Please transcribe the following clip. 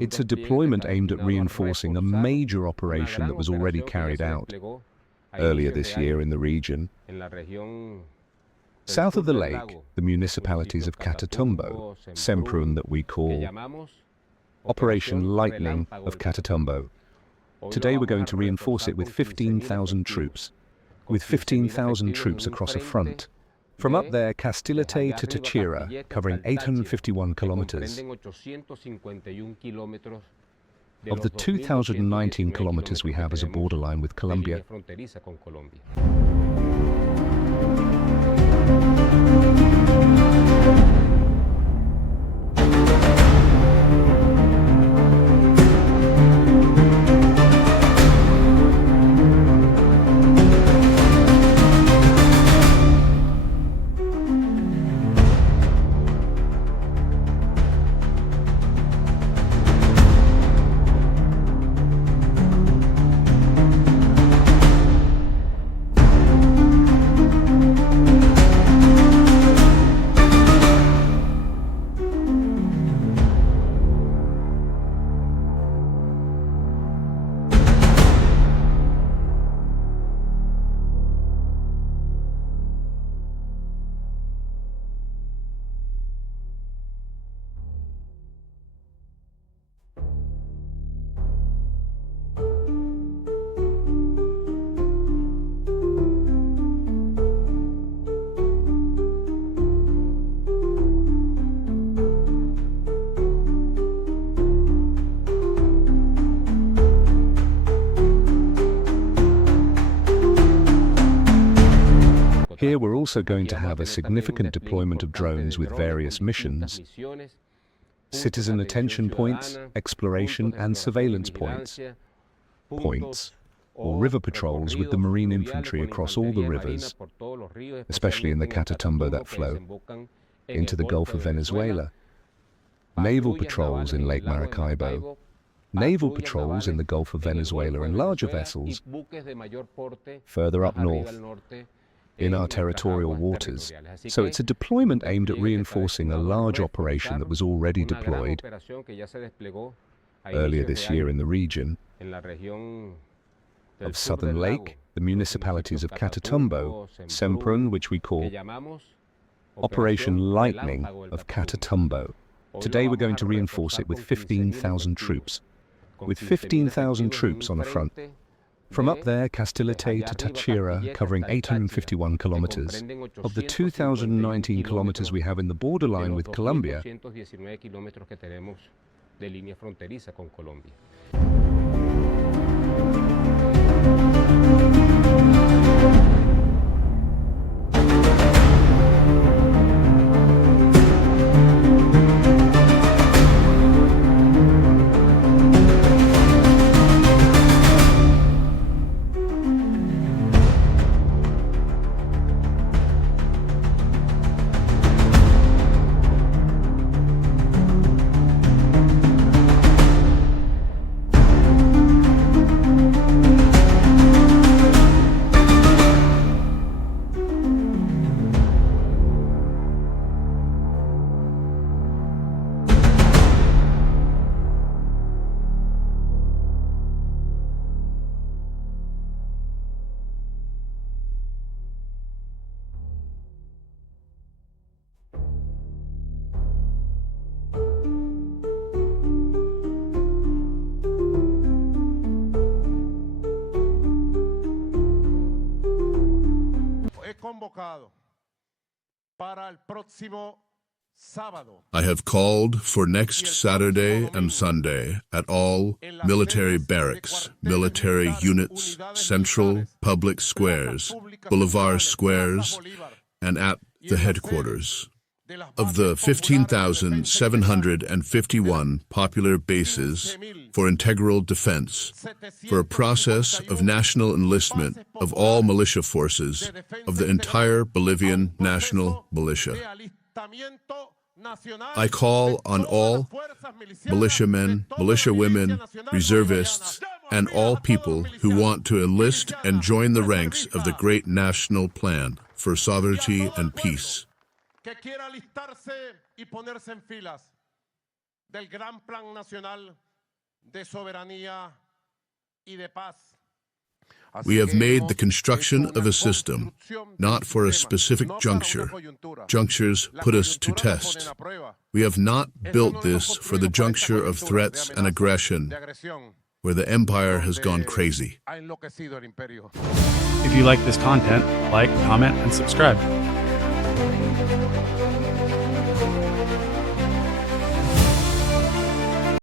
It's a deployment aimed at reinforcing a major operation that was already carried out earlier this year in the region. South of the lake, the municipalities of Catatumbo, Semprún that we call Operation Lightning of Catatumbo. Today we're going to reinforce it with 15,000 troops. With 15,000 troops across a front. From up there, Castilete to Táchira, covering 851 kilometers. Of the 2,019 kilometers we have as a borderline with Colombia. Here we're also going to have a significant deployment of drones with various missions, citizen attention points, exploration and surveillance points, or river patrols with the marine infantry across all the rivers, especially in the Catatumbo that flow into the Gulf of Venezuela, naval patrols in Lake Maracaibo, naval patrols in the Gulf of Venezuela and larger vessels further up north in our territorial waters. So it's a deployment aimed at reinforcing a large operation that was already deployed earlier this year in the region of Southern Lake, the municipalities of Catatumbo, Semprún, which we call Operation Lightning of Catatumbo. Today we're going to reinforce it with 15,000 troops. With 15,000 troops on a front. From up there, Castilete to Táchira, covering 851 kilometers. Of the 2,019 kilometers we have in the borderline with Colombia, I have called for next Saturday and Sunday at all military barracks, military units, central public squares, boulevard squares, and at the headquarters of the 15,751 popular bases for integral defense, for a process of national enlistment of all militia forces of the entire Bolivian national militia. I call on all militiamen, militiawomen, reservists, and all people who want to enlist and join the ranks of the great national plan for sovereignty and peace. del gran plan nacional de soberanía y de paz. We have made the construction of a system, not for a specific juncture. Junctures put us to test. We have not built this for the juncture of threats and aggression, where the empire has gone crazy. If you like this content, like, comment, and subscribe.